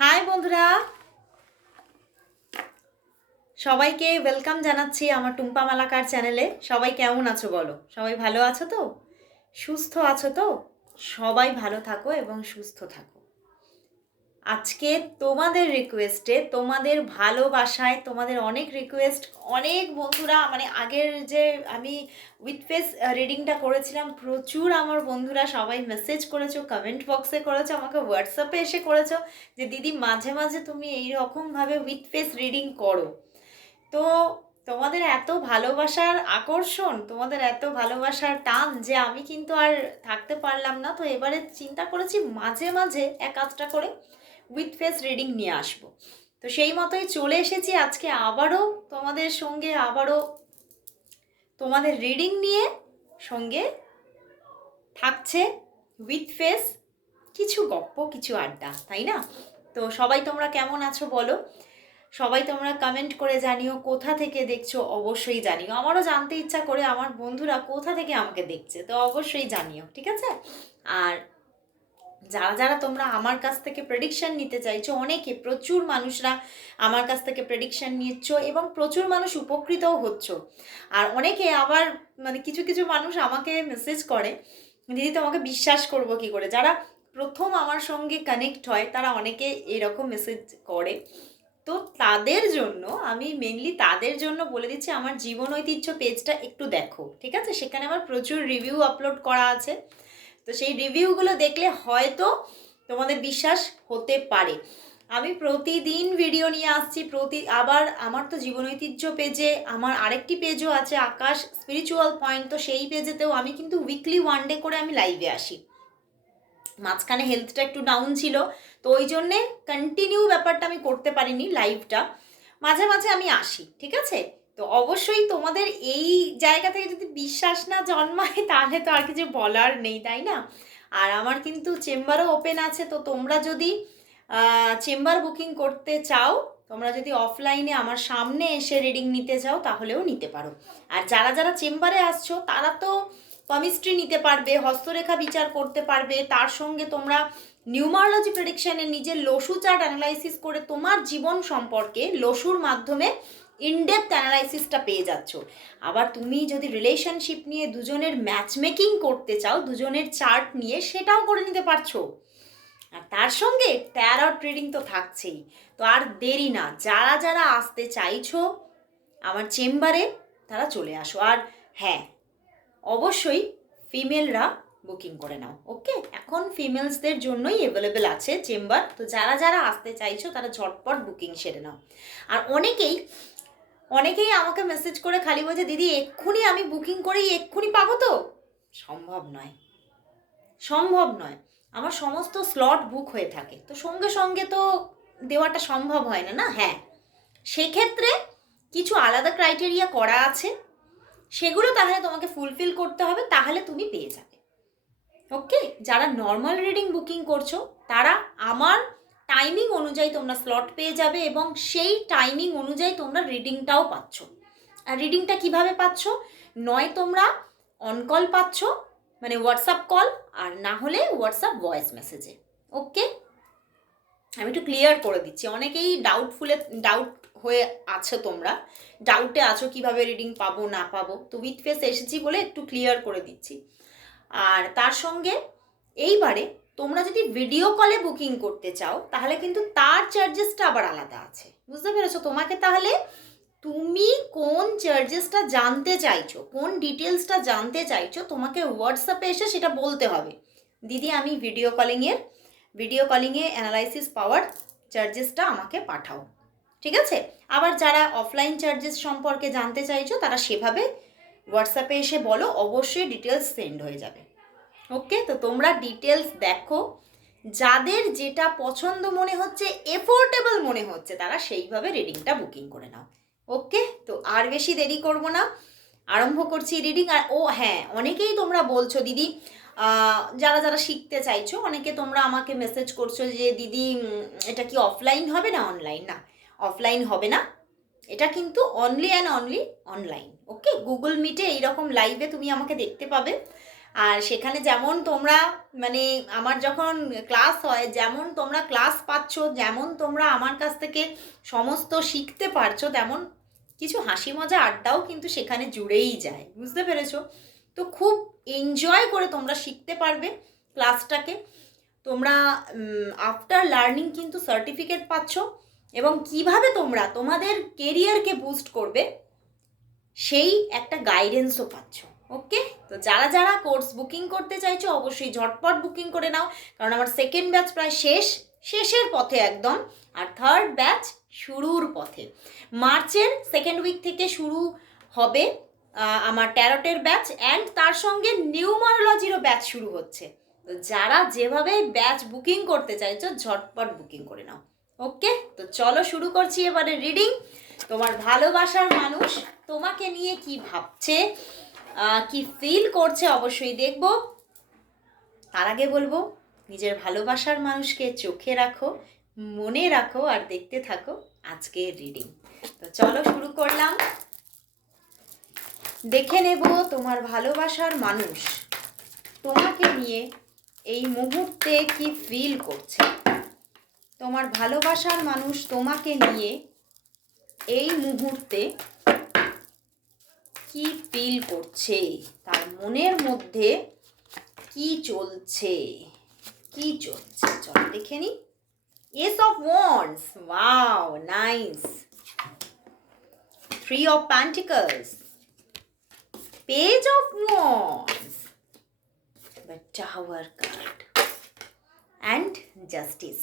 High বন্ধুরা। সবাইকে welcome জানাচ্ছি আমার টুম্পা মালাকার চ্যানেলে সবাই কেমন আছো বলো? সবাই ভালো আছো তো? সুস্থ আছো তো? সবাই ভালো থাকো এবং সুস্থ থাকো। আজকে তোমাদের রিকোয়েস্টে তোমাদের ভালোবাসায়, তোমাদের অনেক রিকোয়েস্ট অনেক বন্ধুরা মানে আগের যে আমি উইথ ফেস রিডিংটা করেছিলাম, প্রচুর আমার বন্ধুরা সবাই মেসেজ করেছ কমেন্ট বক্সে করেছ, আমাকে হোয়াটসঅ্যাপে এসে করেছ যে, দিদি, মাঝে মাঝে তুমি এই রকমভাবে উইথ ফেস রিডিং করো। তো তোমাদের এত ভালোবাসার আকর্ষণ, তোমাদের এত ভালোবাসার টান যে, আমি কিন্তু আর থাকতে পারলাম না। তো এবারে চিন্তা করেছি মাঝে মাঝে এক আধটা করে উইথ ফেস রিডিং নিয়ে আসব। তো সেই মতোই চলে এসেছি আজকে আবারও তোমাদের সঙ্গে, আবারও তোমাদের রিডিং নিয়ে সঙ্গে থাকছে উইথ ফেস কিছু গপ্প, কিছু আড্ডা, তাই না? তো সবাই তোমরা কেমন আছো বলো? সবাই তোমরা কমেন্ট করে জানিও, কোথা থেকে দেখছ অবশ্যই জানিও। আমারও জানতে ইচ্ছা করে, আমার বন্ধুরা কোথা থেকে আমাকে দেখছে, তো অবশ্যই জানিও, ঠিক আছে? আর যারা যারা তোমরা আমার কাছ থেকে প্রেডিকশান নিতে চাইছো, অনেকে প্রচুর মানুষরা আমার কাছ থেকে প্রেডিকশান নিচ্ছ এবং প্রচুর মানুষ উপকৃতও হচ্ছ। আর অনেকে আবার মানে কিছু কিছু মানুষ আমাকে মেসেজ করে, দিদি, তোমাকে বিশ্বাস করব কি করে? যারা প্রথম আমার সঙ্গে কানেক্ট হয়, তারা অনেকে এরকম মেসেজ করে। তো তাদের জন্য, আমি মেনলি তাদের জন্য বলে দিচ্ছি, আমার জীবন ঐতিহ্য পেজটা একটু দেখো, ঠিক আছে? সেখানে আমার প্রচুর রিভিউ আপলোড করা আছে। তো সেই রিভিউগুলো দেখলে হয়তো তোমাদের বিশ্বাস হতে পারে। আমি প্রতিদিন ভিডিও নিয়ে আসছি, প্রতি, আবার আমার তো জীবন ঐতিহ্য পেজে আমার আরেকটি পেজও আছে, আকাশ স্পিরিচুয়াল পয়েন্ট তো সেই পেজেতেও আমি কিন্তু উইকলি ওয়ান ডে করে আমি লাইভে আসি। মাঝখানে হেলথটা একটু ডাউন ছিল, তো ওই জন্যে কন্টিনিউ ব্যাপারটা আমি করতে পারিনি লাইভটা মাঝে মাঝে আমি আসি, ঠিক আছে? তো অবশ্যই তোমাদের এই জায়গা থেকে যদি বিশ্বাস না জন্মায়, তাহলে তো আর কিছু বলার নেই, তাই না? আর আমার কিন্তু চেম্বারও ওপেন আছে, তো তোমরা যদি চেম্বার বুকিং করতে চাও, তোমরা যদি অফলাইনে আমার সামনে এসে রিডিং নিতে চাও, তাহলেও নিতে পারো। আর যারা যারা চেম্বারে আসছো, তারা তো কমিস্ট্রি নিতে পারবে, হস্তরেখা বিচার করতে পারবে, তার সঙ্গে তোমরা নিউমারোলজি প্রেডিকশানে নিজের লসু চার্ট অ্যানালাইসিস করে তোমার জীবন সম্পর্কে লসুর মাধ্যমে ইনডেপথ অ্যানালাইসিসটা পেয়ে যাচ্ছ। আবার তুমি যদি রিলেশনশিপ নিয়ে দুজনের ম্যাচমেকিং করতে চাও, দুজনের চার্ট নিয়ে, সেটাও করে নিতে পারছ। আর তার সঙ্গে ট্যারট ট্রেডিং তো থাকছেই। তো আর দেরি না, যারা যারা আসতে চাইছো আমার চেম্বারে, তারা চলে আসো। আর হ্যাঁ অবশ্যই ফিমেলরা বুকিং করে নাও ওকে এখন ফিমেলসদের জন্যই অ্যাভেলেবেল আছে চেম্বার। তো যারা যারা আসতে চাইছো, তারা ঝটপট বুকিং সেরে নাও। আর অনেকেই অনেকেই আমাকে মেসেজ করে খালি বলছে, দিদি, এক্ষুনি আমি বুকিং করেই এক্ষুনি পাবো তো? সম্ভব নয়। সম্ভব নয়। আমার সমস্ত স্লট বুক হয়ে থাকে। তো সঙ্গে সঙ্গে তো দেওয়াটা সম্ভব হয় না না? হ্যাঁ। সেক্ষেত্রে কিছু আলাদা ক্রাইটেরিয়া করা আছে। সেগুলো তাহলে তোমাকে ফুলফিল করতে হবে, তাহলে তুমি পেয়ে যাবে। ওকে যারা নর্মাল রিডিং বুকিং করছ, তারা আমার টাইমিং অনুযায়ী তোমরা স্লট পেয়ে যাবে এবং সেই টাইমিং অনুযায়ী তোমরা রিডিংটাও পাচ্ছ। আর রিডিংটা কীভাবে পাচ্ছ? নয় তোমরা অন কল পাচ্ছ মানে হোয়াটসঅ্যাপ কল আর না হলে হোয়াটসঅ্যাপ ভয়েস মেসেজে ওকে আমি একটু ক্লিয়ার করে দিচ্ছি। অনেকেই ডাউটফুলে ডাউট হয়ে আছো তোমরা। ডাউটে আছো কীভাবে রিডিং পাবো, না পাবো। তো উইথ ফেস এসেছি বলে একটু ক্লিয়ার করে দিচ্ছি। আর তার সঙ্গে এইবারে তোমরা যদি ভিডিও কলে বুকিং করতে চাও, তাহলে কিন্তু তার চার্জেসটা আবার আলাদা আছে। বুঝতে পেরেছ? তোমাকে তাহলে তুমি কোন চার্জেসটা জানতে চাইছো, কোন ডিটেলসটা জানতে চাইছো, তোমাকে হোয়াটসঅ্যাপে এসে সেটা বলতে হবে। দিদি, আমি ভিডিও কলিংয়ের ভিডিও কলিংয়ে অ্যানালাইসিস পাওয়ার চার্জেসটা আমাকে পাঠাও। ঠিক আছে? আবার যারা অফলাইন চার্জেস সম্পর্কে জানতে চাইছো, তারা সেভাবে হোয়াটসঅ্যাপে এসে বলো, অবশ্যই ডিটেলস সেন্ড হয়ে যাবে। ওকে তো তোমরা ডিটেলস দেখো। যাদের যেটা পছন্দ মনে হচ্ছে এফোর্টেবল মনে হচ্ছে, তারা সেইভাবে রিডিংটা বুকিং করে নাও। ওকে তো আর বেশি দেরি করব না। আরম্ভ করছি রিডিং আর ও হ্যাঁ অনেকেই তোমরা বলছো, দিদি যারা যারা শিখতে চাইছো, অনেকে তোমরা আমাকে মেসেজ করছ যে, দিদি এটা কি অফলাইন হবে না অনলাইন না অফলাইন হবে না। এটা কিন্তু only and only online okay Google মিটে এইরকম লাইভে তুমি আমাকে দেখতে পাবে। আর সেখানে যেমন তোমরা মানে আমার যখন ক্লাস হয়, যেমন তোমরা ক্লাস পাচ্ছ, যেমন তোমরা আমার কাছ থেকে সমস্ত শিখতে পারছ, তেমন কিছু হাসি মজা আড্ডাও কিন্তু সেখানে জুড়েই যায়। বুঝতে পেরেছ? তো খুব এনজয় করে তোমরা শিখতে পারবে ক্লাসটাকে তোমরা আফটার লার্নিং কিন্তু সার্টিফিকেট পাচ্ছ এবং কীভাবে তোমরা তোমাদের কেরিয়ারকে বুস্ট করবে, সেই একটা গাইডেন্সও পাচ্ছ। ওকে তো যারা যারা কোর্স বুকিং করতে চাইছো, অবশ্যই ঝটপট বুকিং করে নাও। কারণ আমার সেকেন্ড ব্যাচ প্রায় শেষ, শেষের পথে একদম। আর থার্ড ব্যাচ শুরুর পথে। মার্চের সেকেন্ড উইক থেকে শুরু হবে আমার ট্যারটের ব্যাচ অ্যান্ড তার সঙ্গে নিউমারোলজিরও ব্যাচ শুরু হচ্ছে। তো যারা যেভাবে ব্যাচ বুকিং করতে চাইছো, ঝটপট বুকিং করে নাও। ওকে তো চলো শুরু করছি এবারে রিডিং তোমার ভালোবাসার মানুষ তোমাকে নিয়ে কি ভাবছে? কি ফিল করছে অবশ্যই দেখব। তার আগে বলব, নিজের ভালোবাসার মানুষকে চোখে রাখো, মনে রাখো আর দেখতে থাকো আজকের রিডিং তো চলো শুরু করলাম। দেখে নেব তোমার ভালোবাসার মানুষ। তোমাকে নিয়ে এই মুহূর্তে কি ফিল করছে? তোমার ভালোবাসার মানুষ তোমাকে নিয়ে এই মুহূর্তে কি ফিল করছে? তার মনের মধ্যে কি চলছে? কি চলছে? চল দেখে নি। Ace of wands wow nice three of pentacles page of wands the tower card and justice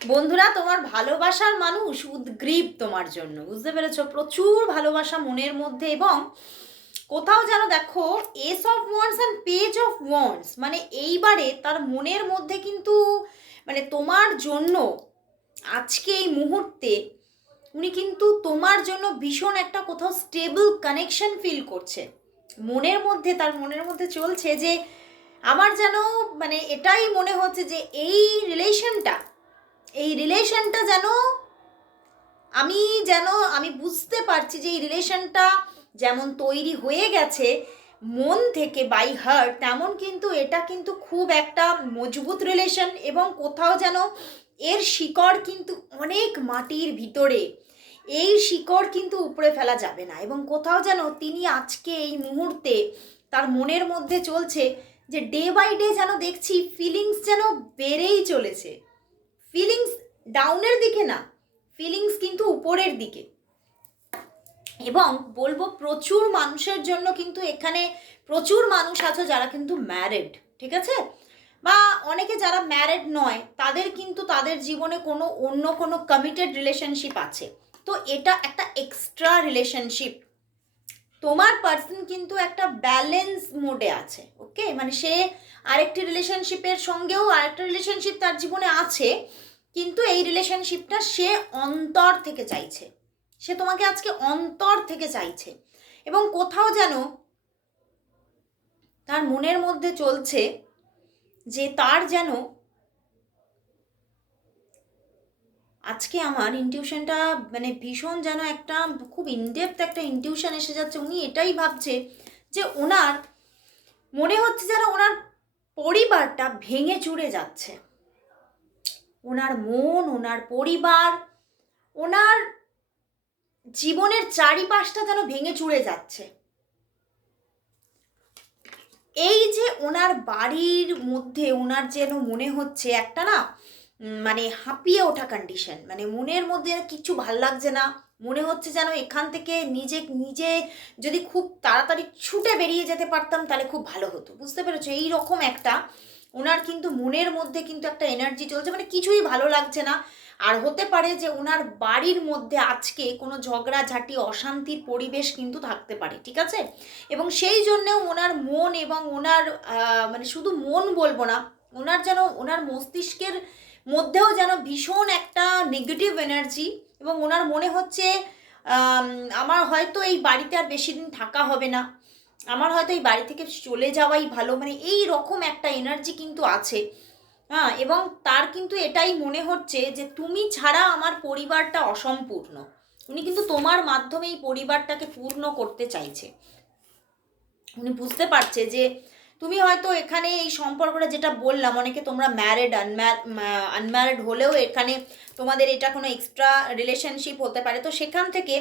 বন্ধুরা, তোমার ভালোবাসার মানুষ উদ্গ্রীব তোমার জন্য। বুঝতে পেরেছ? প্রচুর ভালোবাসা মনের মধ্যে এবং কোথাও যেন দেখো ace of wands and page of wands মানে এইবারে তার মনের মধ্যে কিন্তু মানে তোমার জন্য আজকে এই মুহূর্তে উনি কিন্তু তোমার জন্য ভীষণ একটা কোথাও স্টেবল কানেকশন ফিল করছে। মনের মধ্যে, তার মনের মধ্যে চলছে যে আমার যেন মানে এটাই মনে হচ্ছে যে এই রিলেশনটা এই রিলেশনটা যেন আমি যেন, আমি বুঝতে পারছি যে এই রিলেশনটা যেমন তৈরি হয়ে গেছে, মন থেকে বাই হার্ট তেমন কিন্তু এটা কিন্তু খুব একটা মজবুত রিলেশন এবং কোথাও যেন এর শিকড় কিন্তু অনেক মাটির ভিতরে। এই শিকড় কিন্তু উপড়ে ফেলা যাবে না এবং কোথাও যেন তিনি আজকে এই মুহূর্তে তার মনের মধ্যে চলছে যে ডে বাই ডে যেন দেখছি ফিলিংস যেন বেড়েই চলেছে। ফিলিংস ডাউনের দিকে না ফিলিংস কিন্তু উপরের দিকে। এবং বলব প্রচুর মানুষের জন্য কিন্তু এখানে প্রচুর মানুষ আছে যারা কিন্তু ম্যারিড ঠিক আছে? বা অনেকে যারা ম্যারিড নয়, তাদের কিন্তু তাদের জীবনে কোনো অন্য কোনো কমিটেড রিলেশনশিপ আছে। তো এটা একটা এক্সট্রা রিলেশনশিপ তোমার পার্সন কিন্তু একটা ব্যালেন্স মোডে আছে ওকে মানে সে আরেকটি রিলেশনশিপের সঙ্গেও আরেকটা রিলেশনশিপ তার জীবনে আছে, কিন্তু এই রিলেশনশিপটা সে অন্তর থেকে চাইছে। সে তোমাকে আজকে অন্তর থেকে চাইছে। এবং কোথাও যেন তার মনের মধ্যে চলছে যে তার যেন আজকে আমার ইনটিউশনটা মানে ভীষণ যেন একটা খুব ইনডেপথ একটা ইনটিউশন এসে যাচ্ছে। উনি এটাই ভাবছে যে ওনার মনে হচ্ছে যেন ওনার পরিবারটা ভেঙে চুরে যাচ্ছে। ওনার মন, ওনার পরিবার, ওনার জীবনের চারিপাশটা যেন ভেঙে চুড়ে যাচ্ছে। এই যে ওনার বাড়ির মধ্যে ওনার যেন মনে হচ্ছে একটা না মানে হাঁপিয়ে ওঠা কন্ডিশন মানে মনের মধ্যে কিচ্ছু ভালো লাগছে না। মনে হচ্ছে যেন এখান থেকে নিজে নিজে যদি খুব তাড়াতাড়ি ছুটে বেরিয়ে যেতে পারতাম তাহলে খুব ভালো হতো। বুঝতে পেরেছ? এই রকম একটা, ওনার কিন্তু মনের মধ্যে কিন্তু একটা এনার্জি চলছে মানে কিছুই ভালো লাগছে না। আর হতে পারে যে ওনার বাড়ির মধ্যে আজকে কোনো ঝগড়াঝাটি, অশান্তির পরিবেশ কিন্তু থাকতে পারে, ঠিক আছে? এবং সেই জন্যেও ওনার মন এবং ওনার মানে শুধু মন বলব না, ওনার যেন, ওনার মস্তিষ্কের মধ্যেও যেন ভীষণ একটা নেগেটিভ এনার্জি এবং ওনার মনে হচ্ছে আমার হয়তো এই বাড়িতে আর বেশি দিন থাকা হবে না, আমার হয়তো এই বাড়ি থেকে চলে যাওয়াই ভালো মানে এই রকম একটা এনার্জি কিন্তু আছে। হ্যাঁ এবং তার কিন্তু এটাই মনে হচ্ছে যে তুমি ছাড়া আমার পরিবারটা অসম্পূর্ণ। উনি কিন্তু তোমার মাধ্যমে এই পরিবারটাকে পূর্ণ করতে চাইছে। উনি বুঝতে পারছে যে তুমি হয়তো এখানে এই সম্পর্কটা যেটা বললাম, অনেকে তোমরা ম্যারিড আনম্যারিড হলেও এখানে তোমাদের এটা কোনো এক্সট্রা রিলেশনশিপ হতে পারে। তো সেখান থেকে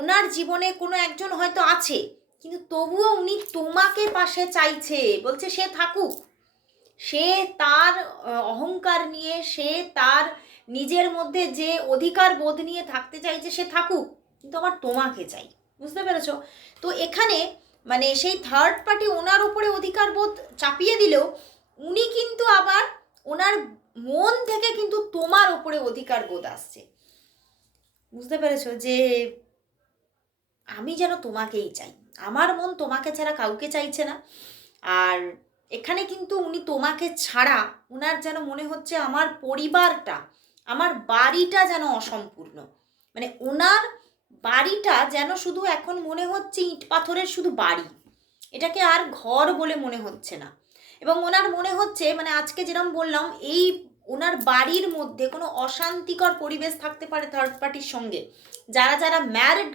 ওনার জীবনে কোনো একজন হয়তো আছে, কিন্তু তবুও উনি তোমাকে পাশে চাইছে, বলছে সে থাকুক। সে তার অহংকার নিয়ে, সে তার নিজের মধ্যে যে অধিকার বোধ নিয়ে থাকতে চাইছে, সে থাকুক। কিন্তু আমার তোমাকে চাই। বুঝতে পেরেছ? তো এখানে মানে সেই থার্ড পার্টি ওনার উপরে অধিকার বোধ চাপিয়ে দিলেও, উনি কিন্তু আবার ওনার মন থেকে কিন্তু তোমার উপরে অধিকার বোধ আসছে। বুঝতে পেরেছ? যে আমি যেন তোমাকেই চাই। আমার মন তোমাকে ছাড়া কাউকে চাইছে না। আর এখানে কিন্তু উনি তোমাকে ছাড়া ওনার যেন মনে হচ্ছে আমার পরিবারটা, আমার বাড়িটা যেন অসম্পূর্ণ। মানে ওনার বাড়িটা যেন শুধু এখন মনে হচ্ছে ইট পাথরের শুধু বাড়ি। এটাকে আর ঘর বলে মনে হচ্ছে না। এবং ওনার মনে হচ্ছে মানে আজকে যেরকম বললাম, এই ওনার বাড়ির মধ্যে কোনো অশান্তিকর পরিবেশ থাকতে পারে থার্ড পার্টির সঙ্গে। যারা যারা ম্যারিড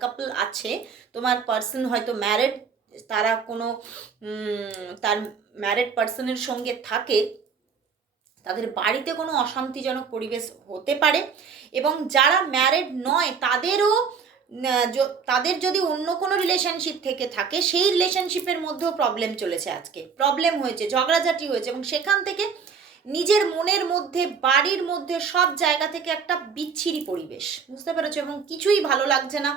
কাপল আছে, তোমার পার্সন হয়তো ম্যারিড তারা কোনো তার ম্যারিড পার্সনের সঙ্গে থাকে, তাদের বাড়িতে কোনো অশান্তিজনক পরিবেশ হতে পারে এবং যারা ম্যারিড নয় তাদেরও তাদের যদি অন্য কোনো রিলেশনশিপ থেকে থাকে, সেই রিলেশনশিপের মধ্যেও প্রবলেম চলেছে আজকে। প্রবলেম হয়েছে, ঝগড়াঝাটি হয়েছে এবং সেখান থেকে নিজের মনের মধ্যে, বাড়ির মধ্যে, সব জায়গা থেকে একটা বিচ্ছিরি পরিবেশ। বুঝতে পেরেছ? এবং কিছুই ভালো লাগছে না।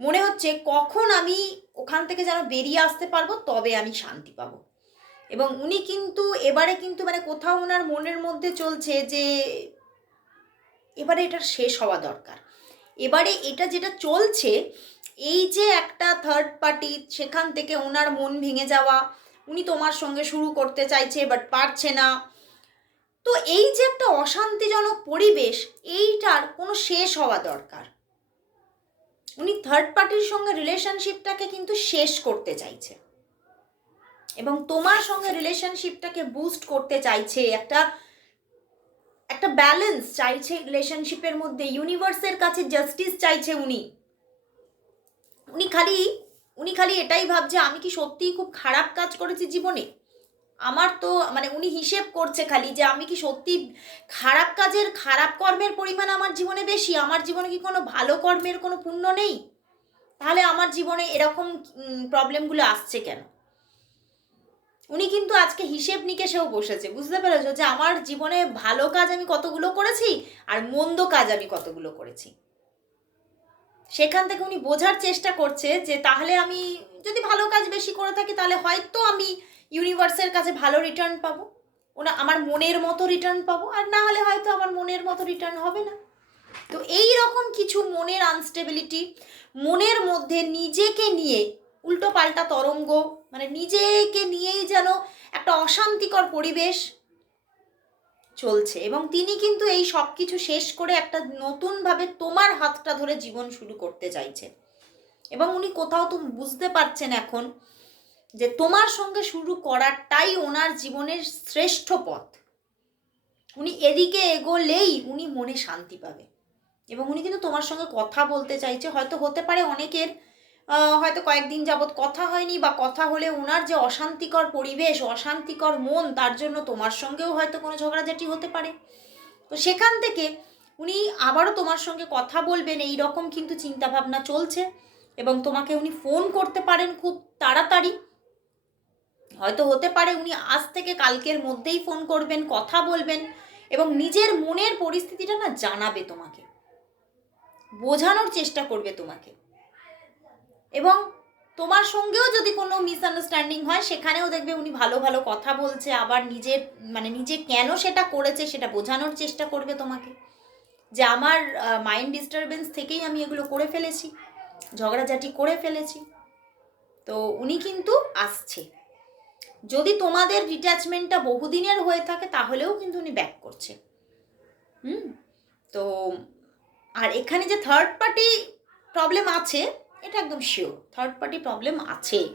মনে হচ্ছে কখন আমি ওখান থেকে যেন বেরিয়ে আসতে পারব, তবে আমি শান্তি পাবো। এবং উনি কিন্তু, এবারে কিন্তু মানে কোথাও ওনার মনের মধ্যে চলছে যে, এবারে এটা শেষ হওয়া দরকার। এবারে এটা যেটা চলছে, এই যে একটা থার্ড পার্টি সেখান থেকে ওনার মন ভেঙে যাওয়া, উনি তোমার সঙ্গে শুরু করতে চাইছে বাট পারছে না। তো এই যে একটা অশান্তিজনক পরিবেশ, এইটার কোনো শেষ হওয়া দরকার। উনি থার্ড পার্টির সঙ্গে রিলেশনশিপটাকে কিন্তু শেষ করতে চাইছে। এবং তোমার সঙ্গে রিলেশনশিপটাকে বুস্ট করতে চাইছে, একটা একটা ব্যালেন্স চাইছে রিলেশনশিপের মধ্যে ইউনিভার্সের কাছে জাস্টিস চাইছে উনি। উনি খালি উনি খালি এটাই ভাবছে, আমি কি সত্যিই খুব খারাপ কাজ করেছি জীবনে? আমার তো মানে উনি হিসেব করছে খালি যে আমি কি সত্যি খারাপ কাজের, খারাপ কর্মের পরিমাণ আমার জীবনে বেশি? আমার জীবনে কি কোনো ভালো কর্মের কোনো পুণ্য নেই? তাহলে আমার জীবনে এরকম প্রবলেমগুলো আসছে কেন? উনি কিন্তু আজকে হিসেব নিকেশেও বসেছে, বুঝতে পেরেছ? যে আমার জীবনে ভালো কাজ আমি কতগুলো করেছি আর মন্দ কাজ আমি কতগুলো করেছি। সেখান থেকে উনি বোঝার চেষ্টা করছে যে তাহলে আমি যদি ভালো কাজ বেশি করে থাকি তাহলে হয়তো আমি ইউনিভার্সের কাছে ভালো রিটার্ন পাবো? ওনা আমার মনের মতো রিটার্ন পাবো? আর না হলে হয়তো আমার মনের মতো রিটার্ন হবে না। তো এই রকম কিছু মনের আনস্টেবিলিটি মনের মধ্যে নিজেকে নিয়ে উল্টো পাল্টা তরঙ্গ মানে নিজেকে নিয়েই যেন একটা অশান্তিকর পরিবেশ চলছে। এবং তিনি কিন্তু এই সব কিছু শেষ করে একটা নতুনভাবে তোমার হাতটা ধরে জীবন শুরু করতে চাইছে এবং উনি কোথাও তো বুঝতে পারছেন এখন যে তোমার সঙ্গে শুরু করাটাই ওনার জীবনের শ্রেষ্ঠ পথ। উনি এদিকে এগোলেই উনি মনে শান্তি পাবে। এবং উনি কিন্তু তোমার সঙ্গে কথা বলতে চাইছে। হয়তো হতে পারে অনেকের হয়তো কয়েকদিন যাবৎ কথা হয়নি বা কথা হলে ওনার যে অশান্তিকর পরিবেশ, অশান্তিকর মন, তার জন্য তোমার সঙ্গেও হয়তো কোনো ঝগড়াঝাটি হতে পারে। তো সেখান থেকে উনি আবারও তোমার সঙ্গে কথা বলবেন এই রকম কিন্তু চিন্তাভাবনা চলছে। এবং তোমাকে উনি ফোন করতে পারেন খুব তাড়াতাড়ি। হয়তো হতে পারে উনি আজ থেকে কালকের মধ্যেই ফোন করবেন, কথা বলবেন এবং নিজের মনের পরিস্থিতিটা না জানাবে তোমাকে। বোঝানোর চেষ্টা করবে তোমাকে। এবং তোমার সঙ্গেও যদি কোনো মিসআন্ডারস্ট্যান্ডিং হয়, সেখানেও দেখবে উনি ভালো ভালো কথা বলছে, আবার নিজের মানে নিজে কেন সেটা করেছে সেটা বোঝানোর চেষ্টা করবে তোমাকে। যে আমার মাইন্ড ডিস্টারবেন্স থেকেই আমি এগুলো করে ফেলেছি, ঝগড়াঝাটি করে ফেলেছি। তো উনি কিন্তু আসছে। যদি তোমাদের ডিট্যাচমেন্টটা বহুদিনের হয়ে থাকে, তাহলেও কিন্তু উনি ব্যাক করছে। হুম? তো, আর এখানে যে থার্ড পার্টি প্রবলেম আছে, এটা একদম শিওর থার্ড পার্টি প্রবলেম আছে।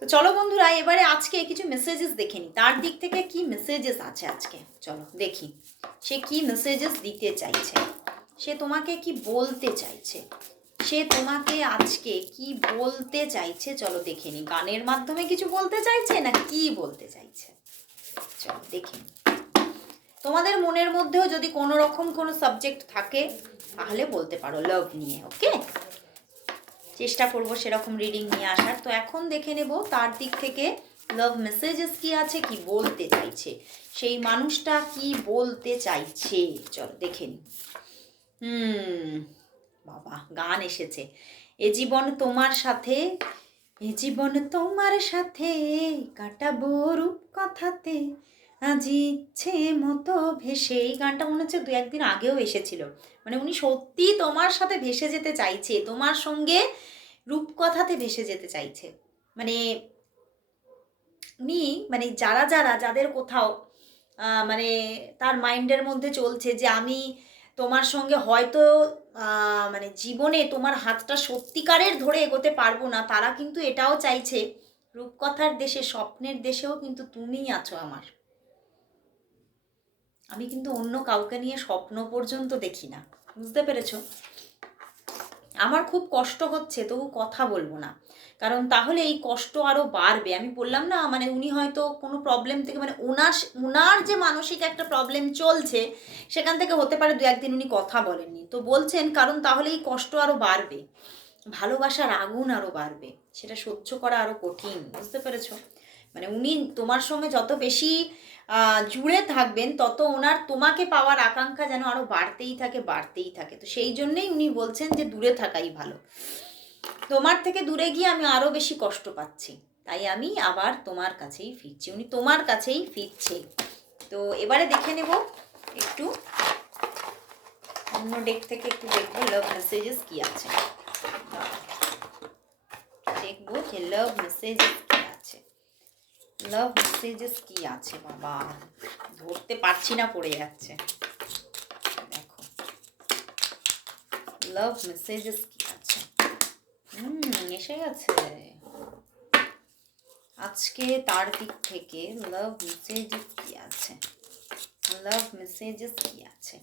তো চলো বন্ধুরা, এবারে আজকে কিছু মেসেজেস দেখে নিই। তার দিক থেকে কি মেসেজেস আছে আজকে? চলো দেখি। সে কি মেসেজেস দিতে চাইছে? সে তোমাকে কি বলতে চাইছে? সে তোমাকে আজকে কি বলতে চাইছে? চলো দেখে নি। গানের মাধ্যমে কিছু বলতে চাইছে না কি বলতে চাইছে? চলো দেখে নিই। তোমাদের মনের মধ্যেও যদি কোনো রকম কোনো সাবজেক্ট থাকে, তাহলে বলতে পারো লাভ নিয়ে ওকে চেষ্টা করব সেরকম রিডিং নিয়ে আসার। তো এখন দেখে নেব তার দিক থেকে লাভ মেসেজেস কি আছে, কি বলতে চাইছে? সেই মানুষটা কি বলতে চাইছে? চলো দেখে নি। হুম। বাবা, গান এসেছে। এ জীবন তোমার সাথে, এ জীবন তোমার সাথে, কাটাবো রূপ কথাতে আজ ইচ্ছে মতো ভেসে, এই গানটা মনে হচ্ছে দু একদিন আগেও এসেছিল। মানে উনি সত্যি তোমার সাথে ভেসে যেতে চাইছে, তোমার সঙ্গে রূপকথাতে ভেসে যেতে চাইছে। মানে উনি মানে যারা যারা, যাদের কোথাও মানে তার মাইন্ডের মধ্যে চলছে যে আমি তোমার সঙ্গে হয়তো মানে জীবনে তোমার হাতটা সত্যিকারের ধরে এগোতে পারব না, তারা কিন্তু এটাও চাইছে, রূপকথার দেশে, স্বপ্নের দেশেও কিন্তু তুমিই আছো আমার। আমি কিন্তু অন্য কাউকে নিয়ে স্বপ্ন পর্যন্ত দেখি না, বুঝতে পেরেছ? আমার খুব কষ্ট হচ্ছে, তবু কথা বলব না। কারণ তাহলে এই কষ্ট আরও বাড়বে। আমি বললাম না মানে উনি হয়তো কোনো প্রবলেম থেকে মানে ওনার ওনার যে মানসিক একটা প্রবলেম চলছে, সেখান থেকে হতে পারে দু একদিন উনি কথা বলেননি। তো বলছেন, কারণ তাহলে এই কষ্ট আরও বাড়বে, ভালোবাসার আগুন আরও বাড়বে, সেটা সহ্য করা আরও কঠিন, বুঝতে পেরেছ? মানে উনি তোমার সঙ্গে যত বেশি জুড়ে থাকবেন, তত ওনার তোমাকে পাওয়ার আকাঙ্ক্ষা যেন আরও বাড়তেই থাকে বাড়তেই থাকে। তো সেই জন্যেই উনি বলছেন যে দূরে থাকাই ভালো। তোমার থেকে দূরে গিয়ে আমি আরও বেশি কষ্ট পাচ্ছি। তাই আমি আবার তোমার কাছেই ফিরছি। উনি তোমার কাছেই ফিরছে। তো এবারে দেখে নেব একটু। অন্য ডেক থেকে একটু দেখব লাভ মেসেজেস কি আছে। দেখব যে লাভ মেসেজেস কি আছে। লাভ মেসেজেস কি আছে, বাবা? ধরতে পারছি না, পড়ে যাচ্ছে। দেখো। লাভ মেসেজেস কি এসে গেছে? আজকে তার দিক থেকে লাভ মেসেজেস কি আছে? লাভ মেসেজেস কি আছে?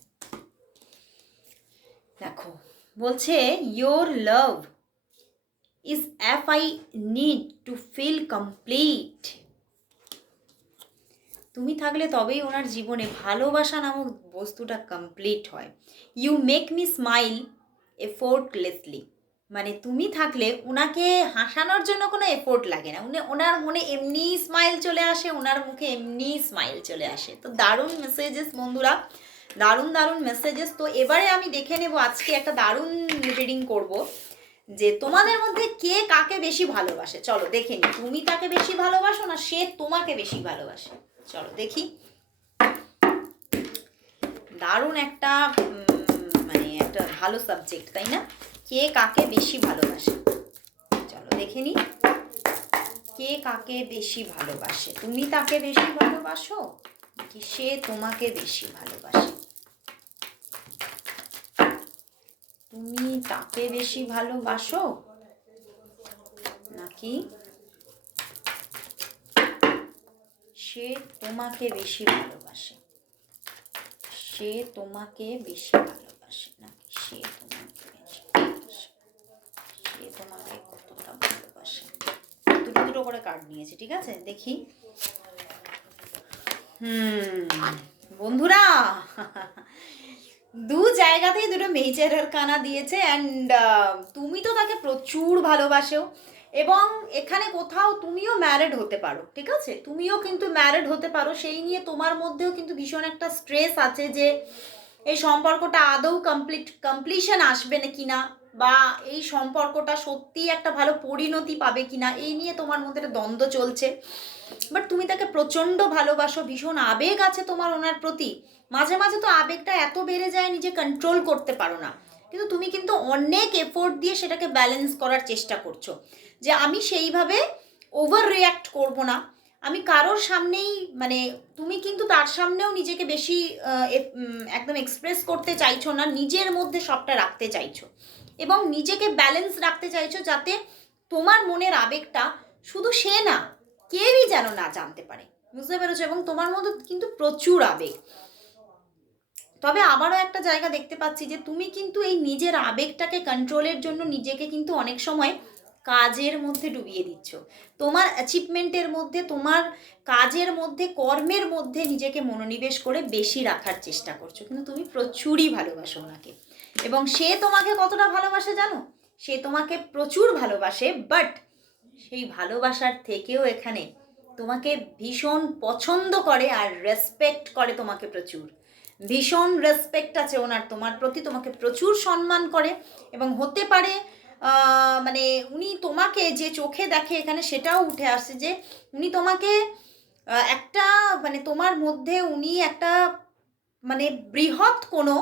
দেখো, বলছে your love is if I need to feel complete তুমি থাকলে তবেই ওনার জীবনে ভালোবাসা নামক বস্তুটা কমপ্লিট হয়। You make me smile effortlessly মানে তুমি থাকলে ওনাকে হাসানোর জন্য কোনো এফোর্ট লাগে না। উনি ওনার মনে এমনি স্মাইল চলে আসে ওনার মুখে এমনি স্মাইল চলে আসে। তো দারুণ মেসেজেস বন্ধুরা, দারুণ দারুণ মেসেজেস তো এবারে আমি দেখে নেব, আজকে একটা দারুণ রিডিং করব যে তোমাদের মধ্যে কে কাকে বেশি ভালোবাসে। চলো দেখে নি তুমি তাকে বেশি ভালোবাসো না সে তোমাকে বেশি ভালোবাসে? চলো দেখি। দারুণ একটা মানে একটা ভালো সাবজেক্ট তাই না? কে কাকে বেশি ভালোবাসে? চলো দেখে নি। কে কাকে বেশি ভালোবাসে? তুমি তাকে বেশি ভালোবাসো? কি সে তোমাকে বেশি ভালোবাসে? তুমি তাকে বেশি ভালোবাসো? নাকি সে তোমাকে বেশি ভালোবাসে? সে তোমাকে বেশি ভালোবাসে? নাকি সে তোমাকে বেশি ভালোবাসে সে তোমাকে কতটা ভালোবাসে দুটো করে কার্ড নিয়েছে, ঠিক আছে? দেখি। হুম, বন্ধুরা, দু জায়গাতেই দুটো মেজরের কানা দিয়েছে অ্যান্ড তুমি তো তাকে প্রচুর ভালোবাসো এবং এখানে কোথাও তুমিও ম্যারেড হতে পারো, ঠিক আছে? তুমিও কিন্তু ম্যারেড হতে পারো, সেই নিয়ে তোমার মধ্যেও কিন্তু ভীষণ একটা স্ট্রেস আছে যে এই সম্পর্কটা আদৌ কমপ্লিট কমপ্লিশন আসবে না কিনা। বা এই সম্পর্কটা সত্যিই একটা ভালো পরিণতি পাবে কিনা, এই নিয়ে তোমার মধ্যে একটা দ্বন্দ্ব চলছে। বাট তুমি তাকে প্রচণ্ড ভালোবাসো, ভীষণ আবেগ আছে তোমার ওনার প্রতি। মাঝে মাঝে তো আবেগটা এত বেড়ে যায় নিজে কন্ট্রোল করতে পারো না। কিন্তু তুমি কিন্তু অনেক এফোর্ট দিয়ে সেটাকে ব্যালেন্স করার চেষ্টা করছ। যে আমি সেইভাবে ওভার রিয়্যাক্ট করব না। আমি কারোর সামনেই মানে তুমি কিন্তু তার সামনেও নিজেকে বেশি একদম এক্সপ্রেস করতে চাইছো না, নিজের মধ্যে সবটা রাখতে চাইছো। এবং নিজেকে ব্যালেন্স রাখতে চাইছো যাতে তোমার মনের আবেগটা শুধু সে না, কেউই যেন না জানতে পারে। বুঝতে পেরেছ? এবং তোমার মধ্যে কিন্তু প্রচুর আবেগ। তবে আবারও একটা জায়গা দেখতে পাচ্ছি যে তুমি কিন্তু এই নিজের আবেগটাকে কন্ট্রোলের জন্য নিজেকে কিন্তু অনেক সময় কাজের মধ্যে ডুবিয়ে দিচ্ছ। তোমার অ্যাচিভমেন্টের মধ্যে, তোমার কাজের মধ্যে, কর্মের মধ্যে নিজেকে মনোনিবেশ করে বেশি রাখার চেষ্টা করছ। কিন্তু তুমি প্রচুরই ভালোবাসো ওনাকে। এবং সে তোমাকে কতটা ভালোবাসে জানো? সে তোমাকে প্রচুর ভালোবাসে বাট সেই ভালোবাসার থেকেও এখানে তোমাকে ভীষণ পছন্দ করে আর রেসপেক্ট করে তোমাকে প্রচুর। ভীষণ রেসপেক্ট আছে ওনার, তোমার প্রতি তোমাকে প্রচুর সম্মান করে এবং হতে পারে মানে উনি তোমাকে যে চোখে দেখে এখানে সেটাও উঠে আসে যে উনি তোমাকে একটা মানে তোমার মধ্যে উনি একটা মানে বৃহৎ কোনো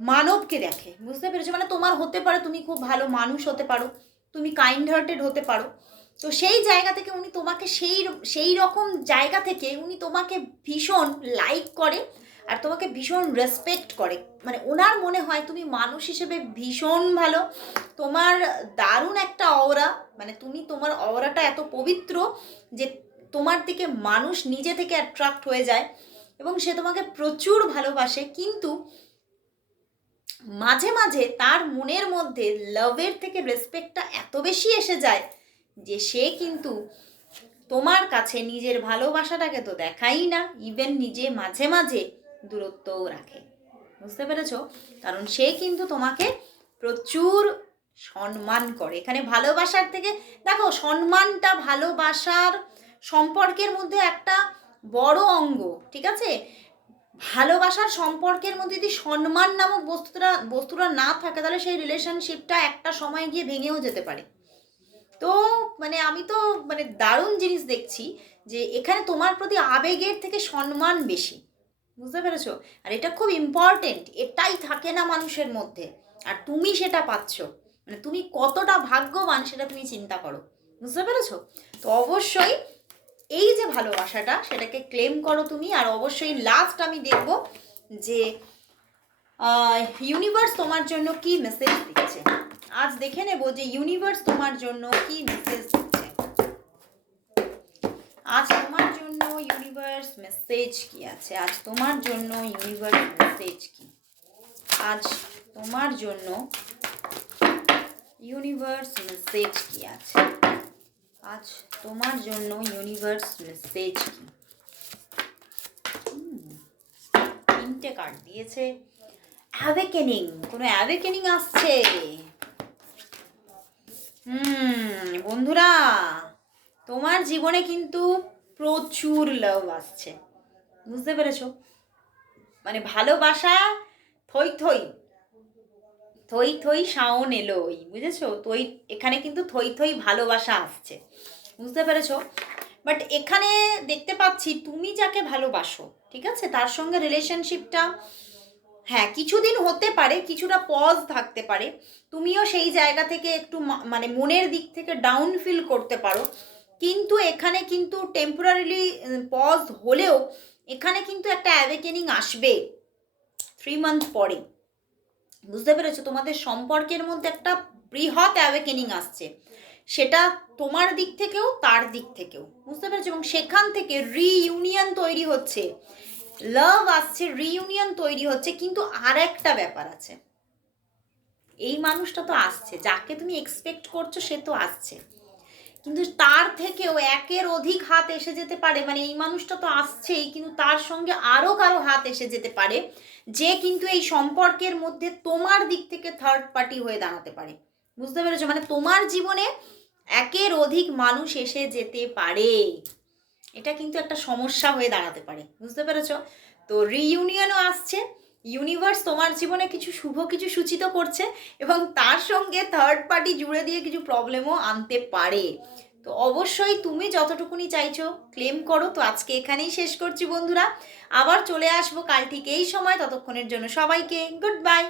মানবকে দেখে, বুঝতে পেরেছ? মানে তোমার হতে পারে, তুমি খুব ভালো মানুষ হতে পারো, তুমি কাইন্ড হার্টেড হতে পারো। তো সেই জায়গা থেকে উনি তোমাকে সেই সেই রকম জায়গা থেকে উনি তোমাকে ভীষণ লাইক করে আর তোমাকে ভীষণ রেসপেক্ট করে। মানে ওনার মনে হয় তুমি মানুষ হিসেবে ভীষণ ভালো, তোমার দারুণ একটা অওরা মানে তুমি তোমার অওরাটা এত পবিত্র যে তোমার দিকে মানুষ নিজে থেকে অ্যাট্রাক্ট হয়ে যায় এবং সে তোমাকে প্রচুর ভালোবাসে। কিন্তু মাঝে মাঝে তার মনের মধ্যে লাভের থেকে রেসপেক্টটা এত বেশি এসে যায় যে সে কিন্তু তোমার কাছে নিজের ভালোবাসাটাকে তো দেখাই না ইভেন নিজে মাঝে মাঝে দূরত্বও রাখে। বুঝতে পেরেছ? কারণ সে কিন্তু তোমাকে প্রচুর সম্মান করে। এখানে ভালোবাসার থেকে, দেখো, সম্মানটা ভালোবাসার সম্পর্কের মধ্যে একটা বড় অঙ্গ, ঠিক আছে? ভালোবাসার সম্পর্কের মধ্যে যদি সম্মান নামক বস্তুটা বস্তুটা না থাকে, তাহলে সেই রিলেশনশিপটা একটা সময় গিয়ে ভেঙেও যেতে পারে। তো মানে আমি তো মানে দারুণ জিনিস দেখছি যে এখানে তোমার প্রতি আবেগের থেকে সম্মান বেশি। বুঝতে পেরেছ? আর এটা খুব ইম্পর্টেন্ট এটাই থাকে না মানুষের মধ্যে। আর তুমি সেটা পাচ্ছ। মানে তুমি কতটা ভাগ্যবান সেটা তুমি চিন্তা করো। বুঝতে পেরেছ? তো অবশ্যই এই যে ভালোবাসাটা, সেটাকে ক্লেম করো তুমি। আর অবশ্যই লাস্ট আমি দেখব যে ইউনিভার্স তোমার জন্য কি মেসেজ দিচ্ছে। আজ দেখে নেব যে ইউনিভার্স তোমার জন্য কি মেসেজ দিচ্ছে। আজ তোমার জন্য ইউনিভার্স মেসেজ কি আছে? আজ তোমার জন্য ইউনিভার্স মেসেজ কি? আজ তোমার জন্য ইউনিভার্স মেসেজ কি আছে? আজ তোমার জন্য ইউনিভার্স মেসেজ কি? তিনটে কার্ড দিয়েছে। অ্যাওয়েকেনিং কোনো অ্যাওয়েকেনিং আসছে? হুম, বন্ধুরা, তোমার জীবনে কিন্তু প্রচুর লাভ আসছে। বুঝতে পেরেছ? মানে ভালোবাসা থই থই। থই থই শাওন এলো ওই, বুঝেছ? থই, এখানে কিন্তু থই থই ভালোবাসা আসছে। বুঝতে পেরেছ? বাট এখানে দেখতে পাচ্ছি তুমি যাকে ভালোবাসো, ঠিক আছে? তার সঙ্গে রিলেশনশিপটা হ্যাঁ কিছুদিন হতে পারে, কিছুটা পজ থাকতে পারে। তুমিও সেই জায়গা থেকে একটু মানে মনের দিক থেকে ডাউন ফিল করতে পারো। কিন্তু এখানে কিন্তু টেম্পোরারিলি পজ হলেও এখানে কিন্তু একটা অ্যাওয়েকেনিং আসবে থ্রি মান্থ পরে। বুঝতে পেরেছ? তোমাদের সম্পর্কের মধ্যে একটা বৃহৎ অ্যাওয়েকেনিং আসছে। সেটা তোমার দিক থেকেও, তার দিক থেকেও। বুঝতে পেরেছ? এবং সেখান থেকে রিইউনিয়ন তৈরি হচ্ছে। লাভ আসছে রিইউনিয়ন তৈরি হচ্ছে, কিন্তু আর একটা ব্যাপার আছে। এই মানুষটা তো আসছে। যাকে তুমি এক্সপেক্ট করছ, সে তো আসছে। কিন্তু তার থেকেও একের অধিক হাত এসে যেতে পারে। মানে এই মানুষটা তো আসছেই, কিন্তু তার সঙ্গে আরও কারও হাত এসে যেতে পারে, যে কিন্তু এই সম্পর্কের মধ্যে তোমার দিক থেকে থার্ড পার্টি হয়ে দাঁড়াতে পারে। বুঝতে পেরেছ? মানে তোমার জীবনে একের অধিক মানুষ এসে যেতে পারে। এটা কিন্তু একটা সমস্যা হয়ে দাঁড়াতে পারে। বুঝতে পেরেছ? তো রিইউনিয়নও আসছে। ইউনিভার্স তোমার জীবনে কিছু শুভ, কিছু সূচিত করছে এবং তার সঙ্গে থার্ড পার্টি জুড়ে দিয়ে কিছু প্রবলেমও আনতে পারে। তো অবশ্যই তুমি যতটুকুনি চাইছো ক্লেম করো। তো আজকে এখানেই শেষ করছি বন্ধুরা। আবার চলে আসব কাল ঠিক এই সময়। ততক্ষণের জন্য সবাইকে গুড বাই